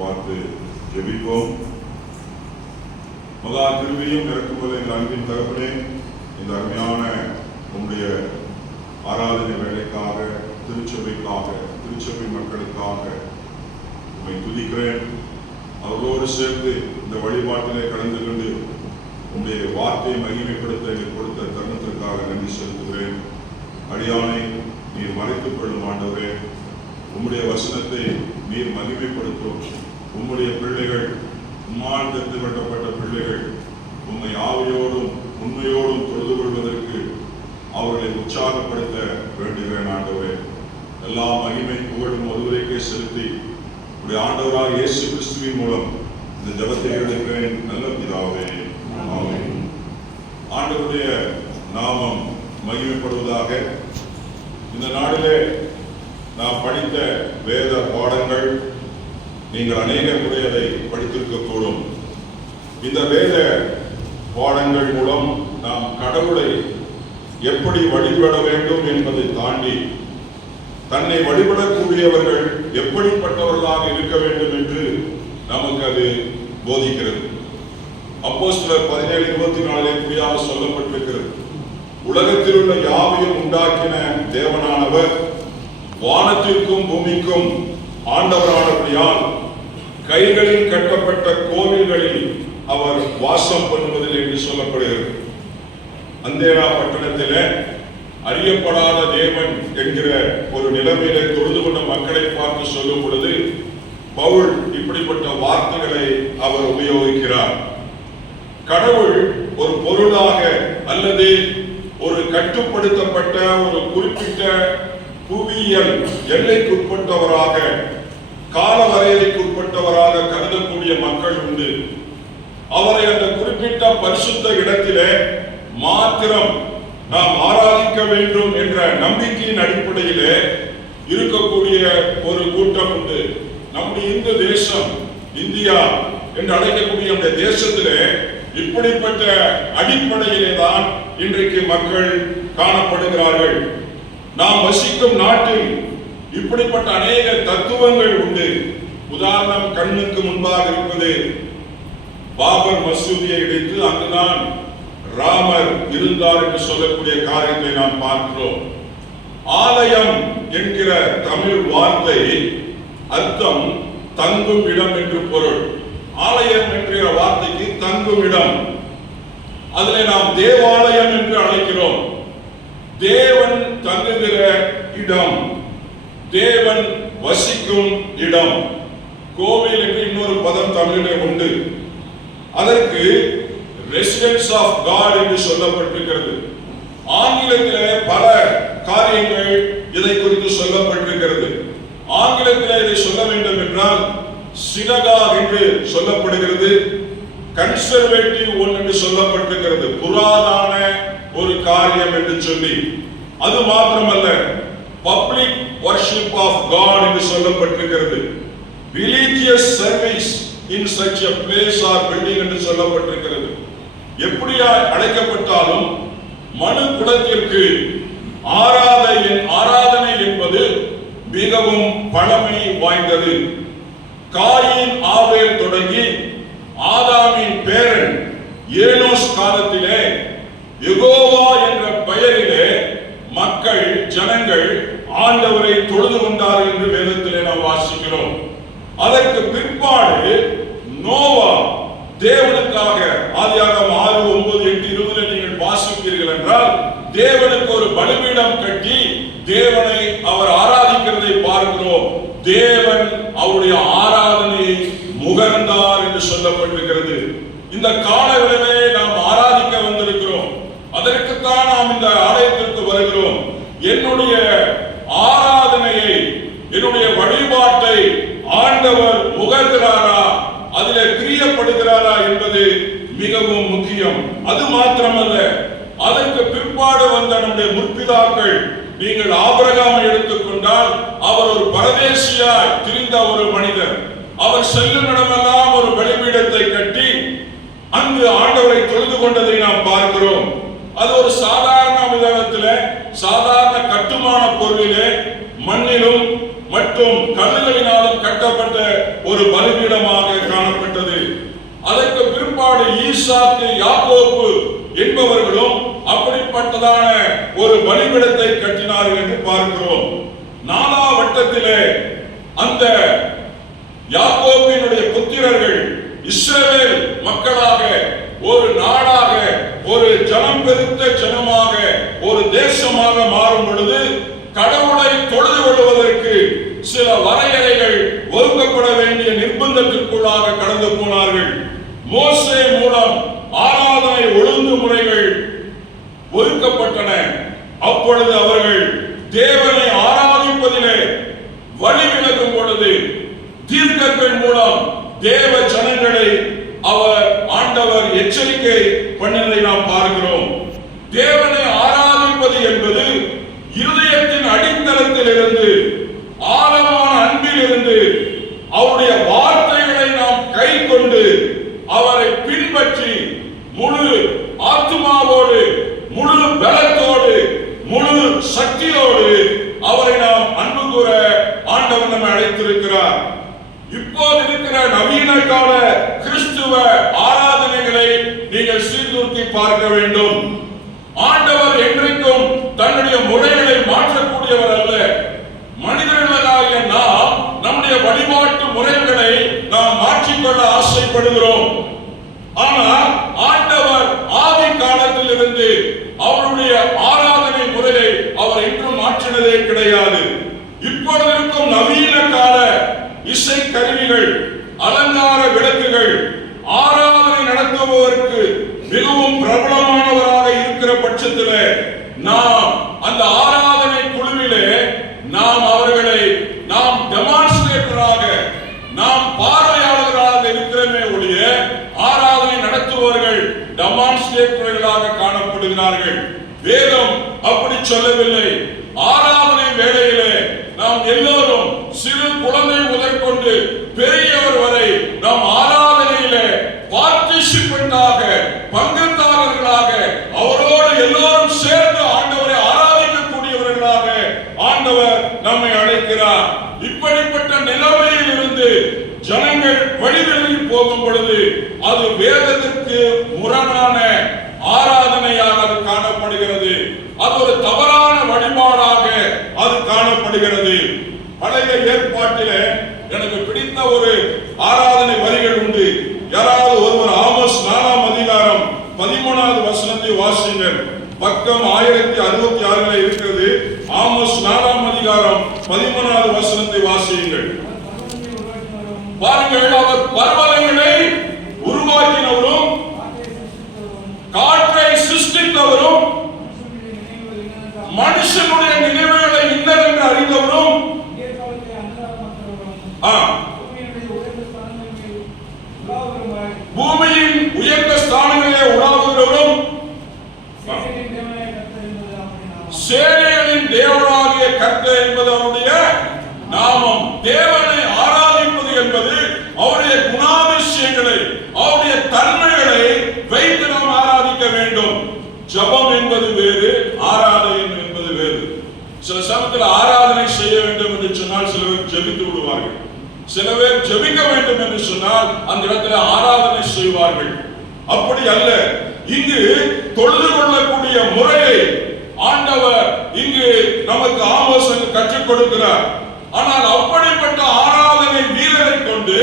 பார்த்து ஜெபிப்போம். மகா கிருபையும் இறக்குமுள்ள எங்கள் அன்பின் தகப்பனே, இந்த அருமையான உங்களுடைய ஆராதனை வேலைக்காக, திருச்சபைக்காக, திருச்சபை மக்களுக்காக உம்மை துதிக்கிறேன். அவர்களோடு சேர்ந்து இந்த வழிபாட்டிலே கலந்து கொண்டு உங்களுடைய வார்த்தையை மகிமைப்படுத்த எங்களுக்கு கொடுத்த தருணத்திற்காக நன்றி செலுத்துகிறேன். அடியானை நீர் மறைத்துக் கொள்ளும் ஆண்டவரே, உம்முடைய வசனத்தை நீர் மகிமைப்படுத்தும். உம்முடைய பிள்ளைகள், உம்மால் தெரிந்து கொள்ளப்பட்ட பிள்ளைகள் உம்மை ஆவியோடும் உண்மையோடும் தொழுது கொள்வதற்கு அவர்களை உற்சாகப்படுத்த வேண்டுகிறேன் ஆண்டவரே. எல்லா மகிமை புகழும் ஒருவருக்கே செலுத்தி உடைய ஆண்டவராக இயேசு கிறிஸ்துவின் மூலம் இந்த ஜெபத்தை எடுக்கிறேன் நல்ல பிதாவே, ஆமென். ஆண்டவருடைய நாமம் மகிமைப்படுவதாக. இந்த நாளிலே நாம் படித்த வேத பாடங்கள் நீங்கள் அநேக முறை அதை படித்திருக்கக்கூடும். இந்த வேத பாடங்கள் மூலம் நாம் கடவுளை எப்படி வழிபட வேண்டும் என்பதை தாண்டி தன்னை வழிபடக்கூடியவர்கள் எப்படிப்பட்டவர்களாக இருக்க வேண்டும் என்று நமக்கு அது போதிக்கிறது. அப்போஸ்தலர் 17:24 இப்படியாக சொல்லப்பட்டிருக்கிறது: உலகத்தில் உள்ள யாவையும் உண்டாக்கின தேவனானவர் வானத்திற்கும் பூமிக்கும் ஆண்டவரானபடியால் கைகளில் கட்டப்பட்ட கோவில்களில் அவர் வாசம் பண்ணுவதில் என்று சொல்லப்படுகிறது. அந்தேரா பட்டணத்திலே அறியப்படாத தேவன் என்கிற ஒரு நிலைமையிலே தொழுது கொண்ட மக்களை பார்த்து சொல்லும் பொழுது பவுல் இப்படிப்பட்ட வார்த்தைகளை அவர் உபயோகிக்கிறார். கடவுள் ஒரு பொருளாக அல்லது ஒரு கட்டுப்படுத்தப்பட்ட ஒரு குறிப்பிட்ட புவியியல் எல்லைக்குட்பட்டவராக, கால வரையறைக்குட்பட்டவராக கருதக்கூடிய மக்கள் உண்டு. அவரை அந்த குறிப்பிட்ட பரிசுத்த இடத்திலே மாத்திரம் நாம் ஆராதிக்க வேண்டும் என்ற நம்பிக்கையின் அடிப்படையிலே இருக்கக்கூடிய ஒரு கூட்டம் உண்டு. நம்முடைய இந்த தேசம், இந்தியா என்று அழைக்கக்கூடிய அந்த தேசத்திலே இப்படிப்பட்ட அடிப்படையிலே தான் இன்றைக்கு மக்கள் காணப்படுகிறார்கள். நாம் வசிக்கும் நாட்டில் இப்படிப்பட்ட அநேக தத்துவங்கள் உண்டு. உதாரணம் கண்ணுக்கு முன்பாக இருப்பது பாபர் மசூதியை இடித்து அங்குதான் ராமர் இருந்தார் என்று சொல்லக்கூடிய காரியத்தை நாம் பார்க்கிறோம். ஆலயம் என்கிற தமிழ் வார்த்தை அர்த்தம் தங்கும் இடம் என்று பொருள். ஆலயம் என்கிற வார்த்தைக்கு தங்கும் இடம். அதில் நாம் தேவாலயம் என்று அழைக்கிறோம். தேவன் தங்குகிற இடம், தேவன் வசிக்கும் இடம். கோவில் என்று இன்னொரு பதம் தமிழிலே உண்டு. அதற்கு ரெசிடென்ஸ் ஆஃப் காட் என்று சொல்லப்பட்டிருக்கிறது. ஆங்கிலத்திலே பல காரியங்கள் இதை குறித்து சொல்லப்பட்டிருக்கிறது. ஆங்கிலத்திலே இதை சொல்ல வேண்டும் என்றால் சினகாக் என்று சொல்லப்படுகிறது, கன்சர்வேட்டிவ் ஒன் என்று சொல்லப்பட்டிருக்கிறது, புராதான ஒரு காரியம் என்று சொல்லி. அது மாத்திரமல்ல, பப்ளிக் வர்ஷிப் ஆஃப் காட் என்று சொல்லப்பட்டிருக்கிறது. Religious service in such a place or building என்று சொல்லப்பட்டிருக்கிறது. எப்படியா அழைக்கப்பட்டாலும் மனு குலத்திற்கு ஆராதனை என்பது மிகவும் பழமை வாய்ந்தது. காயின் ஆபேல் தொடங்கி ஆதாமின் பேரன் ஏனோஸ் காலத்திலே யெகோவா என்ற பெயரிலே மக்கள், ஜனங்கள் ஆண்டவரை தொழுது கொண்டார்கள் என்று வேதத்திலே நாம் வாசிக்கிறோம். அதற்கு பிற்பாடு நோவா தேவனுக்காக, ஆதியாகமம் 6, 9, 8, 20 நீங்கள் வாசிப்பீர்கள் என்றால் தேவனுக்கு ஒரு பலிபீடம் கட்டி தேவனை அவர் ஆராதிக்கிறதை பார்க்கிறோம். தேவன் அவருடைய ஆராதனையை முகர்ந்தார் என்று சொல்லப்பட்டிருக்கிறது. இந்த காலவெளியிலே நாம் ஆராதிக்க வந்திருக்கிறோம். அதற்குத்தான் நாம் இந்த ஆலயத்திற்கு வருகிறோம். என்னுடைய ஆராதனையை, என்னுடைய வழிபாட்டை ஆண்டவர் முகர்கிறாரா, அதிலே பிரியப்படுகிறாரா என்பது மிகவும் முக்கியம். அது மாத்திரமல்ல, அதற்கு பிற்பாடு வந்த நம்முடைய முற்பிதாக்கள், நீங்கள் ஆபிரகாமை எடுத்துக்கொண்டால் அவர் ஒரு பரதேசியாய் திரிந்த ஒரு மனிதர். அவர் செல்லும் இடமெல்லாம் ஒரு பலிபீடத்தை கட்டி அங்கு ஆண்டவரை தொழுது கொண்டதை நாம் பார்க்கிறோம். அது ஒரு சாதாரண விதத்திலே, சாதாரண கட்டுமான பொருளிலே, மண்ணிலும் மற்றும் கல்லுகளினாலும் கட்டப்பட்ட ஒரு ஒரு பலிபீடமாக காணப்பட்டது. அதற்கு பிற்பாடு ஈசாக்கு யாக்கோபு என்பவர்களும் அப்படிப்பட்டதான ஒரு பலிபீடத்தை கட்டினார்கள் என்று பார்க்கிறோம். நாலாவட்டத்திலே அந்த யாக்கோபினுடைய புத்திரர்கள் இஸ்ரவேல் மக்களாக, ஒரு நாடாக, ஒரு ஜனம் பெருத்த ஜனமாக, ஒரு தேசமாக மாறும் பொழுது கடவுளை தொழுது கொள்வதற்கு சில வரையறைகள் ஒதுக்கப்பட வேண்டிய நிர்பந்தத்திற்குள்ளாக கடந்து போனார்கள். மோசே மூலம் ஆராதனை ஒழுங்குமுறைகள் ஒதுக்கப்பட்டன. அப்பொழுது அவர்கள் தேவனை ஆராதிப்பதிலே வழி விலகும் பொழுது தீர்க்கர்கள் மூலம் தேவ ஜனங்களை ஆண்டவர் எச்சரிக்கை பண்ணினதை நாம் பார்க்கிறோம். தேவனை ஆராதிப்பது என்பது இருதயத்தின் அடித்தளத்தில் இருந்து, ஆழமான அன்பில் இருந்து, அவருடைய வார்த்தைகளை நாம் கை கொண்டு அவரை பின்பற்றி முழு ஆத்துமாவோடு, முழு பலத்தோடு, முழு சக்தியோடு அவரை நாம் அன்பு கூற ஆண்டவர் நம்மை அழைத்திருக்கிறார். இப்போது இருக்கிற நவீன கால கிறிஸ்துவ ஆராதனைகளை நீங்கள் சீர்தூக்கி பார்க்க வேண்டும். ஆண்டவர் என்றைக்கும் தன்னுடைய முறைகளை மாற்றக்கூடியவர் அல்ல. மனிதர்களாகிய நாம் நம்முடைய வழிபாட்டு முறைகளை நாம் மாற்றிக்கொள்ள ஆசைப்படுகிறோம். ஆனால் ஆண்டவர் ஆதி காலத்தில் இருந்து அவருடைய ஆராதனை முறையை அவர் என்றும் மாற்றினதே கிடையாது. இப்பொழுது இருக்கும் நவீன கால இசை கருவிகள், அலங்கார விளக்குகள் ஆராதனை நடத்துபவருக்கு மிகவும் பிரபலமானவராக இருக்கிற பட்சத்தில் நாம் அந்த ஆராதனை குழுவிலே நாம் அவர்களை நாம் டெமான்ஸ்ட்ரேட்டராக, நாம் பார்வையாளர்களாக இருக்கிறமே ஒழிய ஆராதனை நடத்துபவர்கள் டெமான்ஸ்ட்ரேட்டர்களாக காணப்படுகிறார்கள். வேதம் அப்படி சொல்லவில்லை. ஆராதனை வேளையிலே நாம் எல்லோரும் சிறு குழந்தை முதற்கொண்டு பெரியவர் வரை நாம் ஆராதனையிலே பார்ட்டிசிபென்டாக, பங்குதாரர்களாக, அவரோடு எல்லோரும் சேர்ந்து ஆண்டவரை ஆராதிக்கக்கூடியவர்களாக ஆண்டவர் நம்மை அழைக்கிறார். இப்படிப்பட்ட நிலைமையில் இருந்து ஜனங்கள் வழிவிலகி போகும் பொழுது அது வேதத்திற்கு முரணான ஆராதனையாக அது காணப்படுகிறது. அது ஒரு தவறான வழிபாடாக அது காணப்படுகிறது. பழைய ஏற்பாட்டிலே எனக்கு பிடித்த ஒரு ஆராதனை வரிகள் உண்டு. யாராவது ஒருவர் ஆமோஸ் 4ஆம் அதிகாரம் 13வது வசனத்தை வாசிங்கள். பக்கம் 1066 இருக்கிறது. ஆமோஸ் 4ஆம் அதிகாரம் 13வது வசனத்தை வாசியுங்கள். பாருங்கள், அவர் பர்வதங்களை உருவாக்கினவரும் காற்றை சிருஷ்டித்தவரும் மனுஷனுடைய நினைவுகளை இன்னதென்று அறிந்தவரும் பூமியின் உயர்ந்த ஸ்தானங்களிலே உலாவுகிறவரும் சேனைகளின் தேவனாகிய கர்த்தர் என்பது அவருடைய நாமம். தேவனை ஆராதிப்பது என்பது அவருடைய குணாதிசயங்களை, அவருடைய தன்மைகளை வைத்து நாம் ஆராதிக்க வேண்டும். ஜபம் என்பது வேறு, ஆராதனை என்பது வேறு. சில சமயத்தில் ஆராதனை செய்ய வேண்டும் என்று சொன்னால் சில பேர் ஜெபித்து விடுவார்கள். சில பேர் ஜெபிக்க வேண்டும் என்று சொன்னால் அந்த இடத்துல ஆராதனை செய்வார்கள். அப்படி அல்ல. இங்கு தொழுது கொள்ளக்கூடிய முறையை ஆண்டவர் இங்கு நமக்கு ஆலோசனை கற்றுக் கொடுக்கிறார். ஆனால் அப்படிப்பட்ட ஆராதனை வீரரை கொண்டு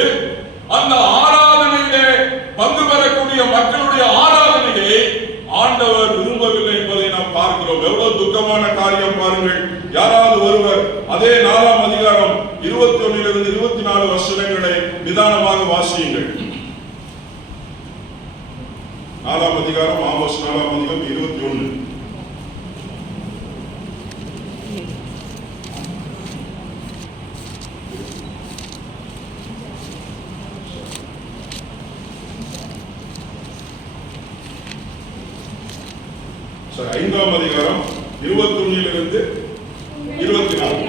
அந்த ஆராதனையிலே பங்கு பெறக்கூடிய மக்களுடைய ஆராதனையை ஆண்டவர் விரும்பவில்லை என்பதை நாம் பார்க்கிறோம். எவ்வளவு துக்கமான காரியம் பாருங்கள். யாராவது ஒருவர் அதே 4ஆம் அதிகாரம் 21 24 வசனங்களை நிதானமாக வாசியுங்கள். 4ஆம் அதிகாரம், ஆமோஸ் 4ஆம் அதிகாரம் 21. சரி, 5ஆம் அதிகாரம் 21 24.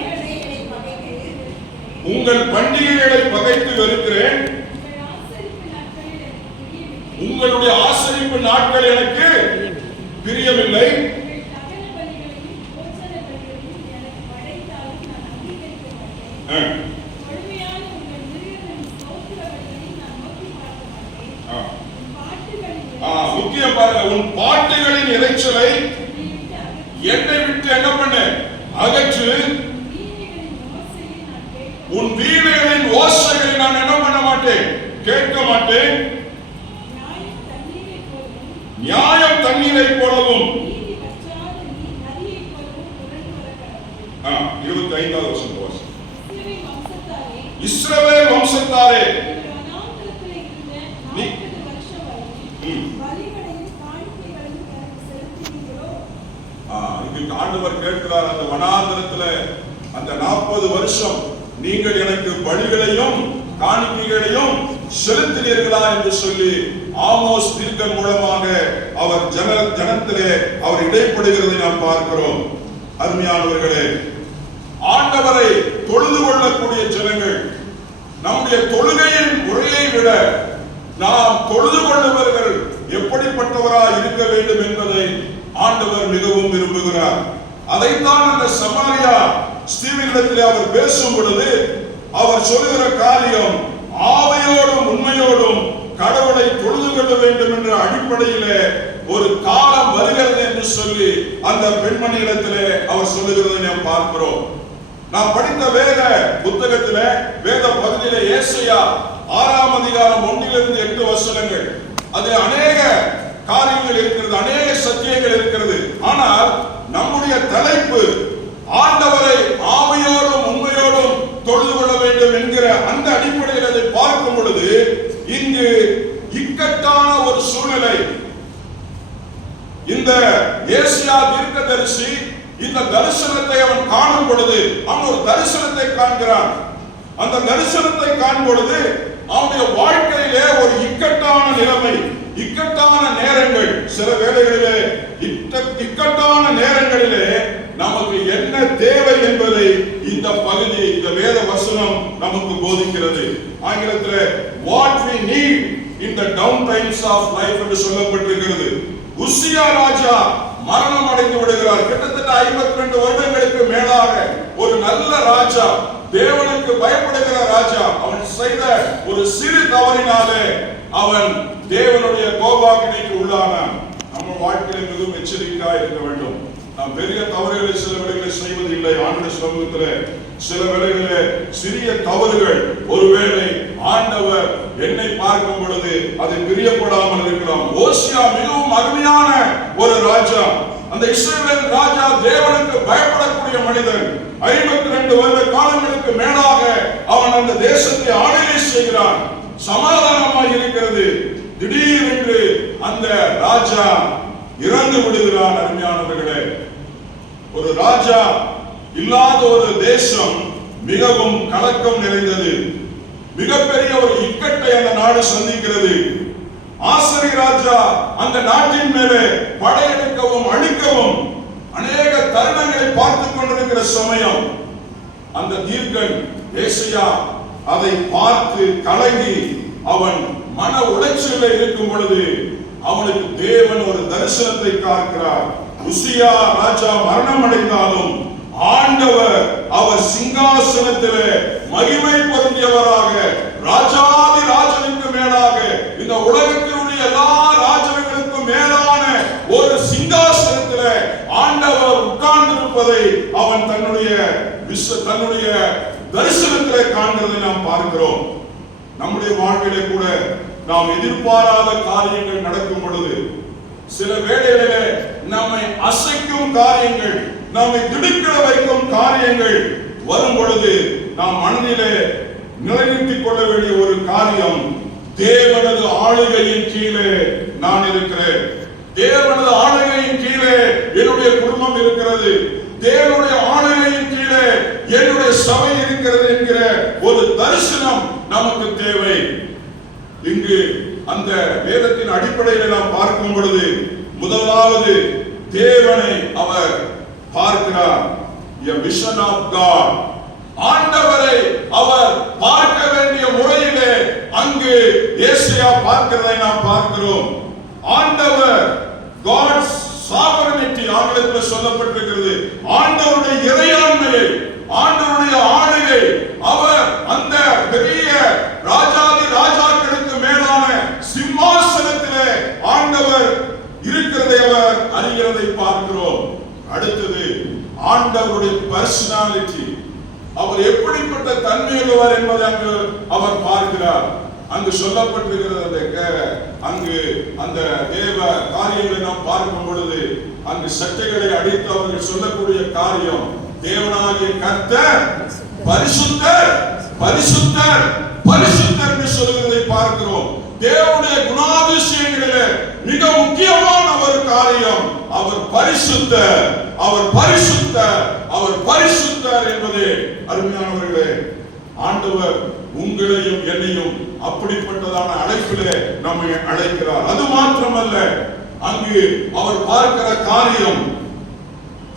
உங்கள் பண்டிகைகளை பகைத்து வெறுக்கிறேன், உங்களுடைய ஆசரிப்பு நாட்கள் எனக்கு பிரியமில்லை. முக்கியம் பாருங்க, உன் பாட்டுகளின் இரைச்சலை என்னை விட்டு என்ன பண்ணு, அகற்று. உன் வீணைகளின் ஓசைகளை நான் என்ன பண்ண மாட்டேன், கேட்க மாட்டேன். நியாயம் தண்ணீரை போலவும். 25வது வசனம் வாசி. இஸ்ரவேல் வம்சத்தாரே, ஆண்டவர் கேட்கிறார், அந்த வனாந்தரத்துல அந்த 40 வருஷம் நீங்கள் எனக்கு பலிகளையும் காணிக்கைகளையும் செலுத்தினீர்களா என்று சொல்லி ஆமோஸ் தீர்க்கன் மூலமாக அவர் ஜனத்திலே அவர் இடைப்படுகிறதை நாம் பார்க்கிறோம். அருமையானவர்களே, ஆண்டவரை தொழுது கொள்ளக்கூடிய ஜனங்கள் நம்முடைய தொழுகையின் முறையை விட நாம் தொழுது கொள்ளுவர்கள் எப்படிப்பட்டவராய் இருக்க வேண்டும் என்பதை ஆண்டவர் மிகவும் விரும்புகிறார். அதைத்தான் அந்த சமாரியா ஸ்தீவனிடத்திலே அவர் பேசும் பொழுது அவர் சொல்லுகிற காரியம், ஆவியோடும் உண்மையோடும் கடவுளை தொழுது கொள்ள வேண்டும் என்ற அடிப்படையிலே ஒரு காலம் வருகிறது என்று சொல்லி அந்த பெண்மணியிடத்திலே அவர் சொல்லுகிறதை நாம் பார்க்கிறோம். நாம் படித்த வேத புத்தகத்திலே, வேத பகுதியிலே ஏசாயா 6ஆம் அதிகாரம் 1 to 8 வசனங்கள், அதில் அநேக காரியங்கள் இருக்கிறது, அநேக சத்தியங்கள் இருக்கிறது. ஆனால் நம்முடைய தலைப்பு ஆண்டவரை ஆவியோடும் உண்மையோடும் தொழுது கொள்ள வேண்டும் என்கிற அந்த அடிப்படையில் அதை பார்க்கும் பொழுது இங்கு இக்கட்டான ஒரு சூழ்நிலை. இந்த ஏசாயா தீர்க்கதரிசி இந்த தரிசனத்தை அவன் காணும் பொழுது, அவன் ஒரு தரிசனத்தை காண்கிறான். அந்த தரிசனத்தை காணும் பொழுது அவனுடைய வாழ்க்கையிலே ஒரு இக்கட்டான நிலைமை, இக்கட்டான நேரங்கள், சில வேளைகளிலே இக்கட்டான நேரங்களிலே நமக்கு என்ன தேவை என்பதை இந்த பகுதி, இந்த வேத வசனம் நமக்கு போதிக்கிறது. ஆங்கிலத்தில் what we need in the down times of life என்று சொல்லப்பட்டிருக்கிறது. உசியா ராஜா மரணம் அடைந்து விடுகிறார். கிட்டத்தட்ட 52 வருடங்களுக்கு மேலாக ஒரு நல்ல ராஜா, தேவனுக்கு பயப்படுகிற ராஜா, அவன் செய்த ஒரு சிறு தவறினாலே அவன் தேவனுடைய கோபாக்கினைக்கு உள்ளானான். நம்ம வாழ்க்கையில் மிகவும் எச்சரிக்கையாக இருக்க வேண்டும். நாம் பெரிய தவறுகளை சில வேளைகளில் செய்வதில்லை. ஆண்டவருடைய சமூகத்தில் சில வேளைகளில் சிறிய தவறுகள், ஒருவேளை ஆண்டவர் என்னை பார்க்கும் பொழுது அது பிரியப்படாமல் இருக்கலாம். ஓசியா மிகவும் அருமையான ஒரு ராஜா. அந்த இஸ்ரவேல் ராஜா தேவனுக்கு பயப்படக்கூடிய மனிதன். 52 வருட காலங்களுக்கு மேலாக அவன் அந்த தேசத்தை ஆளுகை செய்கிறான். சமாதானமாக இருக்கிறது. திடீரென்று அந்த ராஜா இறந்து விடுகிறான். அருமையானவர்களே, ஒரு ராஜா இல்லாத ஒரு தேசம் மிகவும் கலக்கம் நிறைந்தது. மிகப்பெரிய ஒரு இக்கட்டை அந்த நாடு சந்திக்கிறது. ஆசரி ராஜா அந்த நாட்டின் மேலே படையெடுக்கவும் அழிக்கவும் அநேக தருணங்களை பார்த்துக் கொண்டிருக்கிற சமயம் அந்த தீர்க்கன் ஏசாயா அதை பார்த்து கலங்கி அவன் மன உளைச்சலில் இருக்கும் பொழுது அவனுக்கு தேவன் ஒரு தரிசனத்தை காண்கிறார். உசியா ராஜா மரணம் அடைந்தாலும் ஆண்டவர் அவர் சிங்காசனத்திலே மகிமை பொருந்தியவராக, ராஜாதி ராஜனுக்கு மேலாக, இந்த உலகத்தினுடைய எல்லா ராஜர்களுக்கும் மேலான ஒரு சிங்காசனத்திலே ஆண்டவர் உட்கார்ந்திருப்பதை அவன் தன்னுடைய தரிசனத்திலே காண்கிறதை நாம் பார்க்கிறோம். நம்முடைய வாழ்க்கையிலே கூட நாம் எதிர்பாராத காரியங்கள் நடக்கும் பொழுது, சில வேளைகளிலே நம்மை அசைக்கும் காரியங்கள், நம்மை திடுக்கிட வைக்கும் காரியங்கள் வரும் பொழுது நாம் மனதிலே நிலைநிறுத்திக் கொள்ள வேண்டிய ஒரு காரியம், தேவனது ஆளுகையின் கீழே நான் இருக்கிறேன், தேவனது ஆளுகையின் கீழே என்னுடைய குடும்பம் இருக்கிறது, தேவனுடைய ஆளுகையின் கீழே என்னுடைய சபை இருக்கிறது என்கிற ஒரு தரிசனம் நமக்கு தேவை. இங்கு அந்த வேதத்தின் அடிப்படையில் நாம் பார்க்கும் பொழுது முதலாவது தேவனை அவர் பார்க்கிறார். A vision of God. ஆண்டவரை அவர் பார்க்க வேண்டிய முறையிலே அங்கு ஏசாயா பார்க்கிறதை நாம் பார்க்கிறோம். ஆண்டவர் God's sovereignty ஆங்கிலத்தில் சொல்லப்பட்டிருக்கிறது. ஆண்டவருடைய இறையாண்மையை, ஆண்டவருடைய ஆளுகை, அவர் அந்த பெரிய ராஜாதி ராஜாக்களுக்கு மேலான சிம்மாசனத்திலே ஆண்டவர் ஆண்டவருடைய பர்சனாலிட்டி, அவர் எப்படிப்பட்ட தன்மையுள்ளவர் என்பதை அங்கு அவர் பார்க்கிறார். அங்கு சொல்லப்பட்டிருக்கிறது, அங்கு அந்த தேவ காரியங்களை நாம் பார்க்கும் பொழுது அங்கு சட்டைகளை அடித்து அவர்கள் சொல்லக்கூடிய காரியம், தேவனாகிய கர்த்தர் பரிசுத்தர் பரிசுத்தர் பரிசுத்தர் என்று சொல்கிறதை பார்க்கிறோம். தேவனுடைய குணாதிசயங்களிலே மிக முக்கியமான ஒரு காரியம், அவர் பரிசுத்தர், அவர் பரிசுத்தர், அவர் பரிசுத்தர் என்பதே. அருமையானவர்களே, ஆண்டவர் உங்களையும் என்னையும் அப்படிப்பட்டதான அழைப்பிலே நம்மை அழைக்கிறார். அது மாத்திரமல்ல, அங்கு அவர் பார்க்கிற காரியம்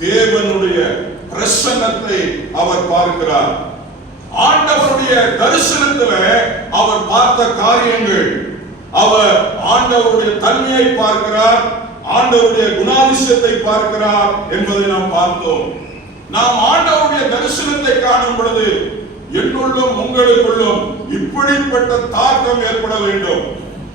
தேவனுடைய பிரசன்னத்தை அவர் பார்க்கிறார். ஆண்டவருடைய தரிசனத்தில் அவர் பார்த்த காரியங்கள், அவர் ஆண்டவருடைய தன்மையை பார்க்கிறார், ஆண்டவருடைய குணாதிசயத்தை பார்க்கிறார் என்பதை நாம் பார்த்தோம். நாம் ஆண்டவருடைய தரிசனத்தை காணும் பொழுது என்னுள்ளும் உங்களுக்குள்ளும் இப்படிப்பட்ட தாக்கம் ஏற்பட வேண்டும்.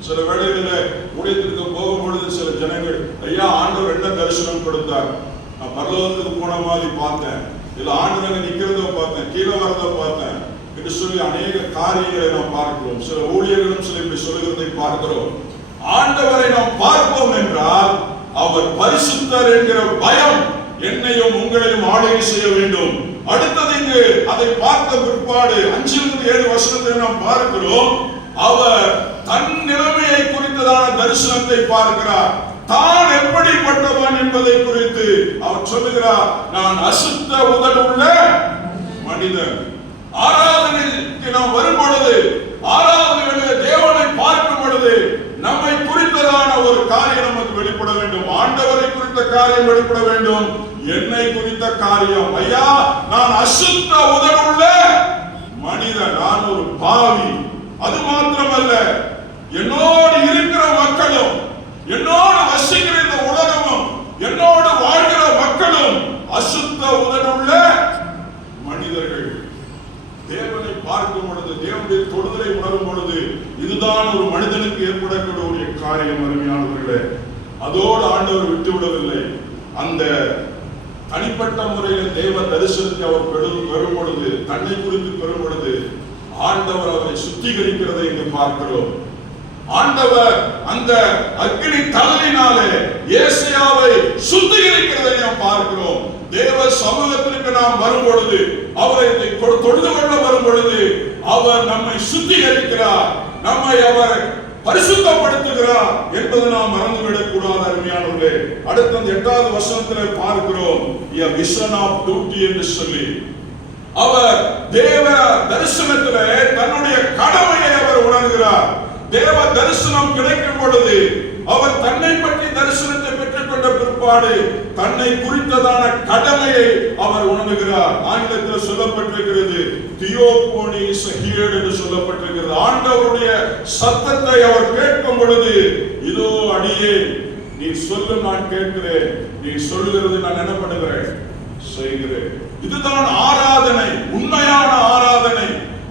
சில வேளைகளில் ஊழியத்திற்கு போகும் பொழுது சில ஜனங்கள், ஐயா ஆண்டவர் என்ன தரிசனம் கொடுத்தார், நான் பரலோகத்துக்கு போன மாதிரி பார்த்தேன், இல்ல ஆண்டவர் நிக்கிறத பார்த்தேன், கீழே வரத பார்த்தேன் என்று சொல்லி அநேக காரியங்களை நாம் பார்க்கிறோம். சில ஊழியர்களும் சில இப்படி சொல்லுகிறதை பார்க்கிறோம். ஆண்டவரை நாம் பார்ப்போம் என்றால் அவர் பரிசுத்தர் என்கிற பயம் என்னையும் உங்களையும் ஆளுகை செய்ய வேண்டும். அடுத்தது இங்கு அதை பார்த்த பிற்பாடு 5-7 வசனத்தை நாம் பார்க்கிறோம். அவர் தன் நிலைமையை குறித்ததான தரிசனத்தை பார்க்கிறார். தான் எப்படிப்பட்டவன் என்பதை குறித்து அவர் சொல்லுகிறார், நான் அசுத்த உதடுள்ள மனிதன். ஆராதனைக்கு நாம் வரும் பொழுது, ஆராதனைகளில் தேவனை பார்க்கும் பொழுது நம்மை குறித்ததான ஒரு காரியம் நமக்கு வெளிப்பட வேண்டும். ஆண்டவரை குறித்த காரியம் வெளிப்பட வேண்டும். என்னை குறித்த காரியம், ஐயா நான் அசுத்த உதடுள்ள மனிதன், நான் ஒரு பாவி. அது மாத்திரமல்ல, என்னோடு இருக்கிற மக்களும், என்னோடு வசிக்கிற இந்த உலகமும், என்னோடு வாழ்கிற மக்களும் அசுத்த உதடுள்ள மனிதர்கள். தேவனை பார்க்கும் பொழுது, தேவனுடைய தொடுதலை உணரும் பொழுது இதுதான் ஒரு மனிதனுக்கு ஏற்படக்கூடிய காரியம். அருமையானவர்களே, அதோடு ஆண்டவர் விட்டுவிடவில்லை. அந்த தனிப்பட்ட முறையில் தேவ தரிசனத்தை அவர் பெறும் பொழுது, தன்னை குறித்து பெறும் பொழுது ஆண்டவர் அவரை சுத்திகரிக்கிறதை இங்கு பார்க்கிறோம். ஆண்டவர் அந்த அக்கினி தழலினாலே ஏசாயாவை சுத்திகரிக்கிறதை நாம் பார்க்கிறோம். தேவ சமூகத்திற்கு நாம் வரும் பொழுது, அவரை தொழுது கொள்ள வரும் பொழுது அவர் நம்மை சுத்திகரிக்கிறார், நம்மை அவர் பரிசுத்தப்படுத்துகிறார் என்பதை நாம் மறந்துவிடக் கூடாது. அருமையானவர்களே, அடுத்த 8வது வசனத்தில் பார்க்கிறோம், a vision of duty என்று சொல்லி அவர் தேவ தரிசனத்திலே தன்னுடைய கடமையை அவர் உணர்கிறார். தேவ தரிசனம் கிடைக்கும் பொழுது அவர் தன்னை பற்றி தரிசனத்தை பெற்றுக் கொண்ட பிற்பாடு தன்னை குறித்ததான கடமையை அவர் உணர்கிறார். ஆங்கிலத்தில் சொல்லப்பட்டிருக்கிறது தியோபோனி இஸ் ஹியர்ட் என்று சொல்லப்பட்டிருக்கிறது. ஆண்டவருடைய சத்தத்தை அவர் கேட்கும் பொழுது, இதோ அடியே நீ சொல்லு, நான் கேட்கிறேன், நீ சொல்லுகிறது நான் என்ன பண்ணுகிறேன், செய்கிறேன். இதுதான் ஆராதனை, உண்மையான ஆராதனை.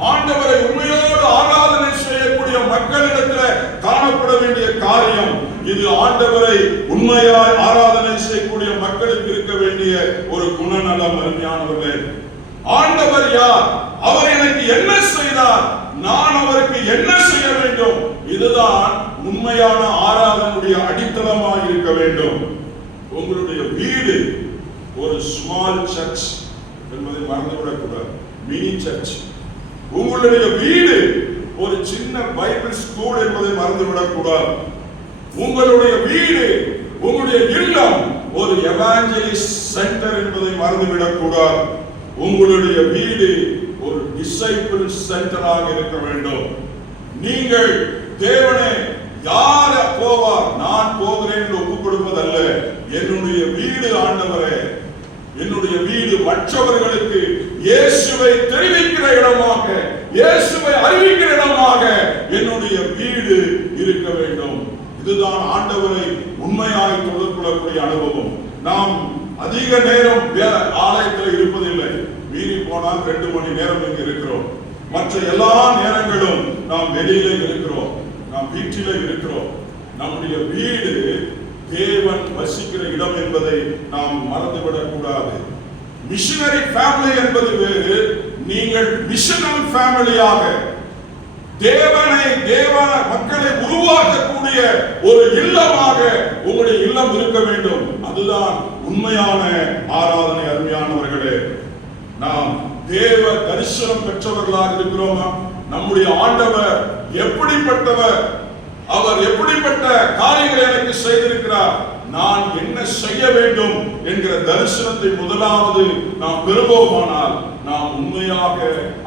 ஆண்டவரை உண்மையோடு ஆராதனை செய்யக்கூடிய மக்களிடத்தில் காணப்பட வேண்டிய காரியம் இது. ஆண்டவரை உண்மையாய் ஆராதனை செய்யக்கூடிய மக்களுக்கு இருக்க வேண்டிய ஒரு குணநலம். அருமையானவர்களே, ஆண்டவர் யார், அவர் எனக்கு என்ன செய்தார், நான் அவருக்கு என்ன செய்ய வேண்டும், இதுதான் உண்மையான ஆராதனுடைய அடித்தளமாக இருக்க வேண்டும். உங்களுடைய வீடு ஒரு ஸ்மால் சர்ச் என்பதை மறந்துவிடக் கூடாது, மினி சர்ச். உங்களுடைய வீடு ஒரு சின்ன பைபிள் ஸ்கூல் என்பதை மறந்துவிடக் கூடாது. உங்களுடைய வீடு, உங்களுடைய இல்லம் ஒரு எவாஞ்சலிஸ்ட் சென்டர் என்பதை மறந்துவிடக் கூடாது. உங்களுடைய வீடு ஒரு டிசைபிள் சென்டராக இருக்க வேண்டும். நீங்கள் தேவனே யார போவார், நான் போகிறேன் என்று ஒப்புக் கொடுப்பதல்ல. என்னுடைய வீடு ஆண்டவரே, என்னுடைய வீடு மற்றவர்களுக்கு இயேசுவை தெரிவிக்கிற இடமாக, இயேசுவை அறிவிக்கிற இடமாக என்னுடைய வீடு இருக்க வேண்டும். இதுதான் ஆண்டவரை உண்மையாய் தொடர்பு கொள்ளக்கூடிய அனுபவம். நாம் அதிக நேரம் ஆலயத்தில் இருப்பதில்லை. மீறி போனால் 2 மணி நேரம் இங்கு இருக்கிறோம். மற்ற எல்லா நேரங்களும் நாம் வெளியில இருக்கிறோம், நாம் வீட்டில இருக்கிறோம். நம்முடைய வீடு தேவன் வசிக்கிற இடம் என்பதை நாம் மறந்துவிடக் கூடாது. மிஷனரி ஃபேமிலி என்பது வேறு, நீங்கள் மிஷனல் ஃபேமிலியாக தேவ மக்களை உருவாக்கக்கூடிய ஒரு இல்லமாக உங்களுடைய இல்லம் இருக்க வேண்டும். அதுதான் உண்மையான ஆராதனை. அருமையானவர்களே, நாம் தேவ தரிசனம் பெற்றவர்களாக இருக்கிறோமா? நம்முடைய ஆண்டவர் எப்படிப்பட்டவர், அவர் எப்படிப்பட்ட காரியங்களை எனக்கு செய்திருக்கிறார், நான் என்ன செய்ய வேண்டும் என்கிற தரிசனத்தை முதலாவது நாம் பெறுவோமானால் நாம் உண்மையாக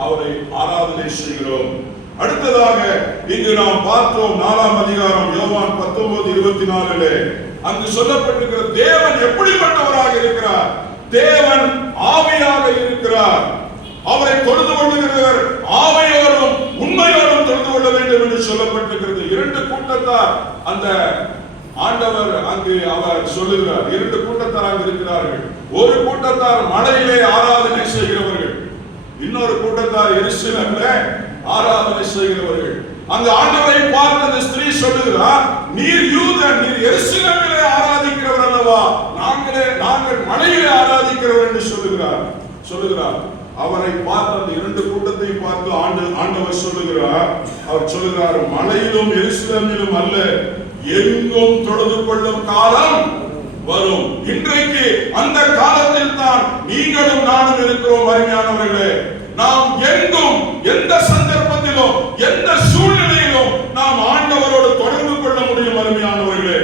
அவரை ஆராதனை செய்கிறோம். அடுத்ததாக இங்கு நாம் பார்த்தோம் 4ஆம் அதிகாரம் யோவான் 19:24 அங்கு சொல்லப்பட்டிருக்கிற தேவன் எப்படிப்பட்டவராக இருக்கிறார்? தேவன் ஆவியாக இருக்கிறார். அவரை தொழுது கொள்ளுகிறவர் ஆவியோடும் உண்மையோடும் தொழுது கொள்ள வேண்டும் என்று சொல்லப்பட்டிருக்கிறது. இரண்டு கூட்டத்தார் அந்த ஆண்டவர் அங்கு அவர் சொல்லுகிறார். இரண்டு கூட்டத்தார் அங்கு இருக்கிறார்கள். ஒரு கூட்டத்தார் மலையிலே ஆராதனை செய்கிறவர்கள், இன்னொரு கூட்டத்தார் எருசலேமிலே ஆராதனை செய்கிறவர்கள். அந்த ஆண்டவரை பார்த்து அந்த ஸ்திரீ சொல்லுகிறார், நீர் யூதன், நீர் எருசலேமிலே ஆராதிக்கிறவர் அல்லவா, நாங்கள் மலையிலே ஆராதிக்கிறவர் என்று சொல்லுகிறார். அவரை பார்த்து அந்த இரண்டு கூட்டத்தை பார்த்து ஆண்டவர் சொல்லுகிறார், அவர் சொல்லுகிறார், மலையிலும் எருசலேமிலும் அல்ல, எங்கும் தொழுது கொள்ளும் காலம் வரும். இன்றைக்கு அந்த காலத்தில் தான் நீங்களும் நானும் இருக்கிறோம். அருமையானவர்களே, நாம் எங்கும் எந்த சந்தர்ப்பத்திலும் எந்த சூழ்நிலையிலும் நாம் ஆண்டவரோடு தொடர்பு கொள்ள முடியும். அருமையானவர்களே,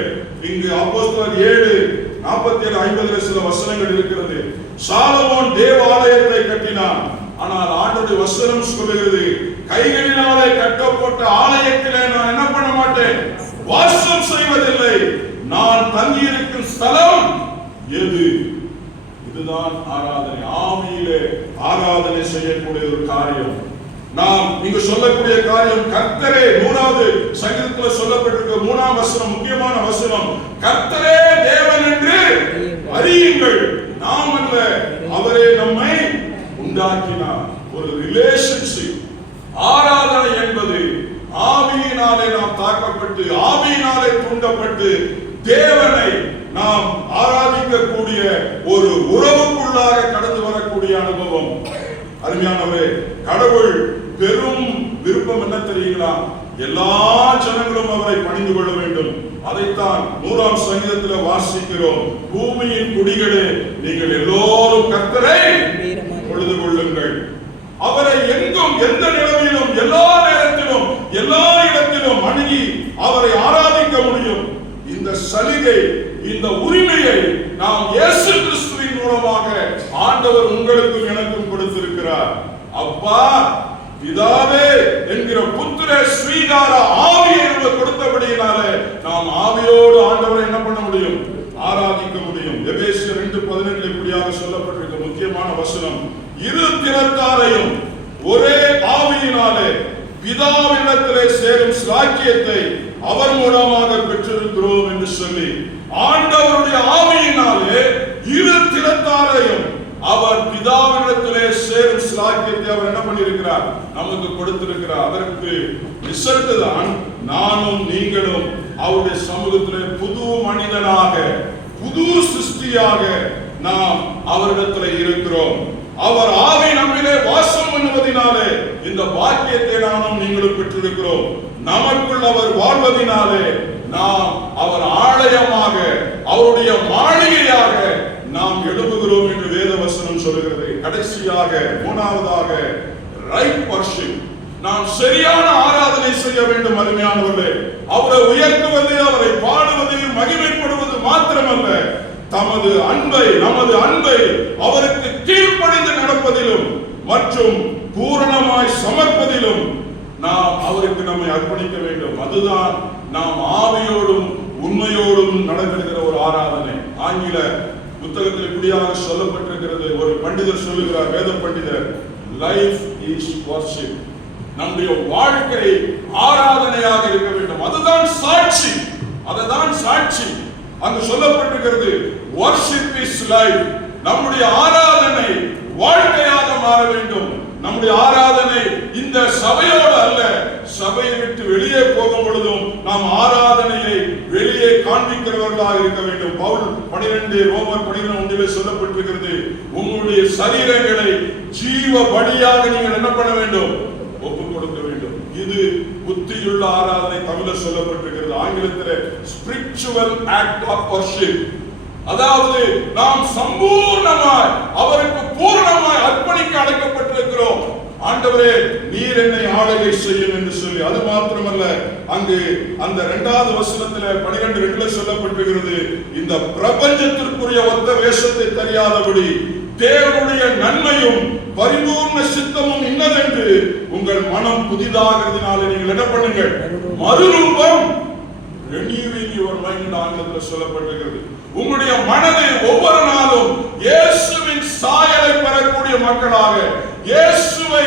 இங்கு அப்போஸ்தலர் 7:47-50 சில வசனங்கள் இருக்கிறது. சாலமோன் தேவாலயத்தை கட்டினான், ஆனால் ஆண்டவருடைய வசனம் சொல்லுகிறது, கைகளினாலே கட்டப்பட்ட ஆலயத்திலே நான் என்ன பண்ண மாட்டேன், வாசம் செய்வதில்லை, நான் தங்கியிருக்கும் ஸ்தலம் எது? இதுதான் ஆராதனை. ஆவியிலே ஆராதனை செய்யக்கூடிய ஒரு காரியம். நாம் இங்கு சொல்லக்கூடிய காரியம் கர்த்தரே, 3வது சங்கீதத்தில் சொல்லப்பட்டிருக்கிற 3ஆம் வசனம் முக்கியமான வசனம், கர்த்தரே தேவன் என்று அறியுங்கள், நாம் அல்ல, அவரே நம்மை உண்டாக்கினார். ஒரு ரிலேஷன்ஷிப். ஆராதனை என்பது ஆவியினாலே நாம் தாக்கப்பட்டு ஆவியினாலே தூண்டப்பட்டு தேவனை நாம் ஆராதிக்கக்கூடிய ஒரு உறவுக்குள்ளாக கடந்து வரக்கூடிய அனுபவம். அருமையானவரே, கடவுள் பெரும் விருப்பம் என்ன தெரியுங்களா? எல்லா ஜனங்களும் அவரை பணிந்து கொள்ள வேண்டும். அதைத்தான் 100ஆம் சங்கீதத்தில் வாசிக்கிறோம், பூமியின் குடிகளே நீங்கள் எல்லோரும் கர்த்தரை தொழுது கொள்ளுங்கள். அவரை எங்கும் எந்த நிலையிலும் எல்லா நேரத்திலும் எல்லா இடத்திலும் அணுகி அவரை ஆராதிக்க முடியும். இந்த சலுகை, இந்த உரிமையை நாம் இயேசு கிறிஸ்துவின் மூலமாக ஆண்டவர் உங்களுக்கும் எனக்கும் கொடுத்திருக்கிறார். அப்பா பிதாவே என்கிற புத்திர ஸ்வீகார ஆவியை நமக்கு கொடுத்தபடியினாலே நாம் ஆவியோடு ஆண்டவரை என்ன பண்ண முடியும், ஆராதிக்க முடியும். எபேசியர் 2:18 இப்படியாக சொல்லப்பட்டிருக்க முக்கியமான வசனம், இரு திறத்தாரையும் ஒரே ஆவியினாலே பிதாவினிடத்திலே சேரும் ஸ்லாக்கியத்தை அவர் மூலமாக பெற்றிருக்கிறோம் என்று சொல்லி, ஆண்டவருடைய ஆவியினாலே இரு திறத்தாரையும் அவர் பிதாவினிடத்திலே சேரும் ஸ்லாக்கியத்தை அவர் என்ன பண்ணியிருக்கிறார், நமக்கு கொடுத்திருக்கிறார். அதற்கு ரிசல்ட் தான் நானும் நீங்களும் அவருடைய சமூகத்திலே புது மனிதனாக புது சிருஷ்டியாக நாம் அவரிடத்தில் இருக்கிறோம். அவர் ஆவி நம்மிலே வாசம் பண்ணுவதினாலே இந்த பாக்கியத்தை நானும் நீங்களும் பெற்றிருக்கிறோம். நமக்குள் அவர் வாழ்வதினாலே நாம் அவர் ஆலயமாக அவருடைய மாளிகையாக நாம் எழுப்புகிறோம் என்று வேத வசனம் சொல்கிறது. கடைசியாக 3வதாக ரைட் வர்ஷிப். நாம் சரியான ஆராதனை செய்ய வேண்டும். அருமையானவர்களே, அவரை உயர்த்துவது, அவரை பாடுவது, மகிமைப்படுவது மாத்திரமல்ல, நமது அன்பை அவருக்கு கீழ்ப்படிந்து நடப்பதிலும் மற்றும் பூரணமாய் சமர்ப்பதிலும் நாம் அவருக்கு நம்மை அர்ப்பணிக்க வேண்டும். அதுதான் நாம் ஆவியோடும் உண்மையோடும் நடக்கிற ஒரு ஆராதனை. ஆங்கில புத்தகத்தில் இப்படியாக சொல்லப்பட்டிருக்கிறது. ஒரு பண்டிதர் சொல்லுகிறார், வேத பண்டிதர், லைஃப் இஸ் வர்ஷிப். நம்முடைய வாழ்க்கை ஆராதனையாக இருக்க வேண்டும். அதுதான் சாட்சி. அங்கு சொல்லப்பட்டிருக்கிறது, வர்ஷிப் இஸ் லைஃப். நம்முடைய ஆராதனை வாழ்க்கையாக மாற வேண்டும். நம்முடைய ஆராதனை இந்த சபையோடு அல்ல, சபையை விட்டு வெளியே போகும் பொழுதும் நாம் ஆராதனையை வெளியே காண்பிக்கிறவர்களாக இருக்க வேண்டும். பவுல் 12 ரோமர் 12 சொல்லப்பட்டிருக்கிறது, உங்களுடைய சரீரங்களை ஜீவ பலியாக நீங்கள் என்ன பண்ண வேண்டும்? ஒப்புக் கொடுக்க வேண்டும். இது புத்தியுள்ள ஆராதனை தமிழில் சொல்லப்பட்டிருக்கிறது. ஆங்கிலத்தில் ஸ்பிரிச்சுவல் ஆக்ட் ஆஃப் வர்ஷிப். அதாவது நாம் சம்பூர்ணமாய் அவருக்கு பூர்ணமாய் அர்ப்பணிக்க அழைக்கப்பட்டிருக்கிறோம். ஆண்டவரே நீர் என்னை ஆளுகை செய்யும் என்று சொல்லி. அது மாத்திரமல்ல, அங்கு அந்த 2வது வசனத்துல 12:2 சொல்லப்பட்டிருக்கிறது, இந்த பிரபஞ்சத்திற்குரிய ஒத்த வேஷத்தை தெரியாதபடி தேவனுடைய நன்மையும் பரிபூர்ண சித்தமும் இன்னதென்று உங்கள் மனம் புதிதாகிறதுனால நீங்கள் என்ன பண்ணுங்கள்? மறுரூபம், renewing your mind ஆங்கிலத்தில் சொல்லப்பட்டிருக்கிறது. உங்களுடைய மனதை ஒவ்வொரு நாளும் இயேசுவின் சாயலை பெறக்கூடிய மக்களாக, இயேசுவை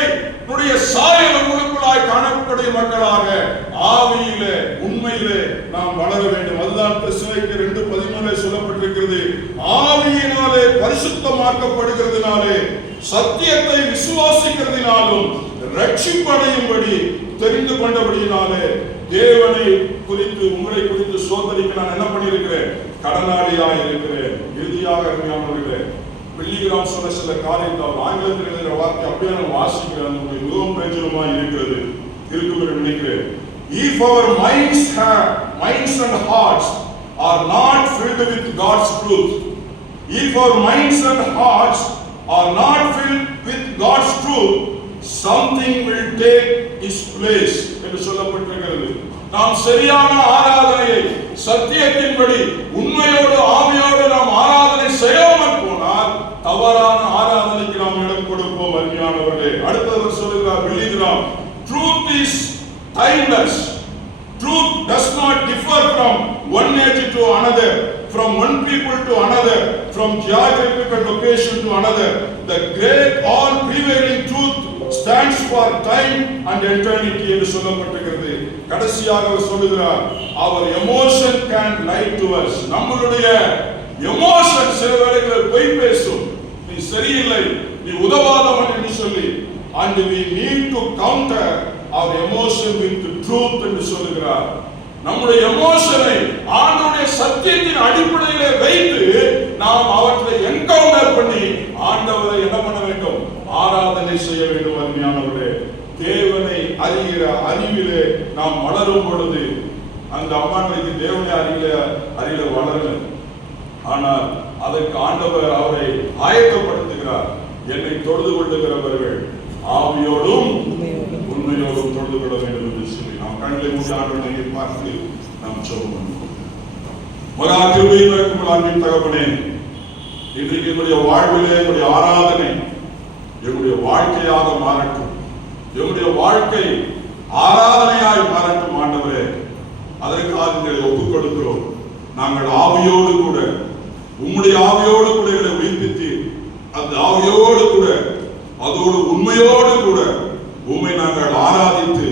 உடைய சாயல் உங்களுக்குள்ளாய் காணக்கூடிய மக்களாக ஆவியிலே உண்மையிலே நாம் வளர வேண்டும். அதுதான் தெசலோனிக்கேயர் 2:13 சொல்லப்பட்டிருக்கிறது, ஆவியினாலே பரிசுத்தமாக்கப்படுகிறதுனாலே சத்தியத்தை விசுவாசிக்கிறதுனாலும் ரட்சிப்படையும்படி தெரிந்து கொண்டபடியினாலே தேவனை குறித்து உங்களை குறித்து சோதனைக்கு நான் என்ன பண்ணியிருக்கிறேன்? கடனாளியாக இருக்கிறேன். இறுதியாக அருமையானவர்களே, பில்லிகிராம் சொன்ன சில காரியத்தை ஆங்கிலத்தில் எழுதுகிற வார்த்தை அப்படியே நான் வாசிக்கிறேன். மிகவும் பிரயோஜனமாக இருக்கிறது இருக்கும் என்று நினைக்கிறேன். If our minds and hearts are not filled with God's truth, if our minds and hearts are not filled with God's truth, something will take its place என்று சொல்லப்பட்டிருக்கிறது. நாம் சரியான ஆராதனையை சத்தியத்தின்படி உண்மையோடு ஆவியோடு நாம் ஆராதனை செய்யாமல் போனால் தவறான ஆராதனைக்கு நாம் இடம் கொடுப்போம். அருமையானவர்களே, அடுத்தது சொல்லுகிறார் Billy Graham, truth is timeless. Truth does not differ from one age to another, from one people to another, from geographical location to another. The great all prevailing truth stands for time and eternity என்று சொல்லப்பட்டிருக்கிறது. கடைசியாக அவர் சொல்லுகிறார், our emotion can lie to us. நம்மளுடைய emotion சில வேளைகளில் பொய் பேசும். நீ சரியில்லை, நீ உதவாதவன் என்று சொல்லி, and we need to counter our emotion with the truth என்று சொல்லுகிறார். நம்முடைய எமோஷனை ஆண்டவருடைய சத்தியத்தின் அடிப்படையிலே வைத்து நாம் அவற்றை என்கவுண்டர் பண்ணி ஆண்டவரை என்ன பண்ண வேண்டும்? ஆராதனை செய்ய வேண்டும். அருமையானவர்களே, தேவனை அறிகிற அறிவிலே நாம் வளரும் பொழுது அந்த அம்மாக்களுக்கு தேவனை அறிவில வளரல, ஆனால் அதற்கு ஆண்டவர் அவரை ஆயத்தப்படுத்துகிறார். என்னை தொழுது கொள்ளுகிறவர்கள் ஆவியோடும் உண்மையோடும் தொழுது கொள்ள வேண்டும் என்று சொல்லி நாம் கண்களை மூடி ஆண்டவரை பார்த்து நாம் ஜெபம் பண்ணுவோம். மகா கிருபையின் இறக்கம் அன்பின் தகப்பனே, இன்றைக்கு என்னுடைய வாழ்விலே என்னுடைய ஆராதனை என்னுடைய வாழ்க்கையாக மாறட்டும். என்னுடைய வாழ்க்கை ஆராதனையாய் மாறட்டும். ஆண்டவரே, அதற்காக எங்களை ஒப்புக் கொடுக்கிறோம். நாங்கள் ஆவியோடு கூட உம்முடைய ஆவியோடு கூட எங்களை உயிர்ப்பித்து அந்த ஆவியோடு கூட அதோடு உண்மையோடு கூட உம்மை நாங்கள் ஆராதித்து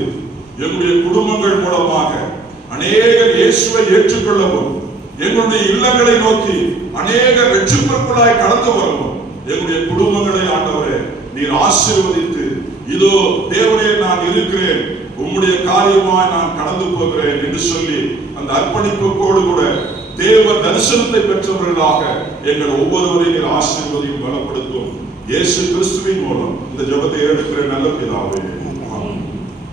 எங்களுடைய குடும்பங்கள் மூலமாக அநேகர் இயேசுவை ஏற்றுக்கொள்ளவும், எங்களுடைய இல்லங்களை நோக்கி அநேக ரட்சிப்பிற்குள்ளாய் கடந்து வரவும், எங்களுடைய குடும்பங்களை ஆண்டவரே நீர் ஆசீர்வதித்து, இதோ தேவனே நான் இருக்கிறேன், உம்முடைய காரியமாய் நான் கடந்து போகிறேன் என்று சொல்லி அந்த அர்ப்பணிப்போடு கூட தேவ தரிசனத்தை பெற்றவர்களாக எங்கள் ஒவ்வொருவரையும் நீர் ஆசீர்வதியும் பலப்படுத்தும். இயேசு கிறிஸ்துவின் மூலம் இந்த ஜெபத்தை எடுக்கிற நல்ல பிதாவே.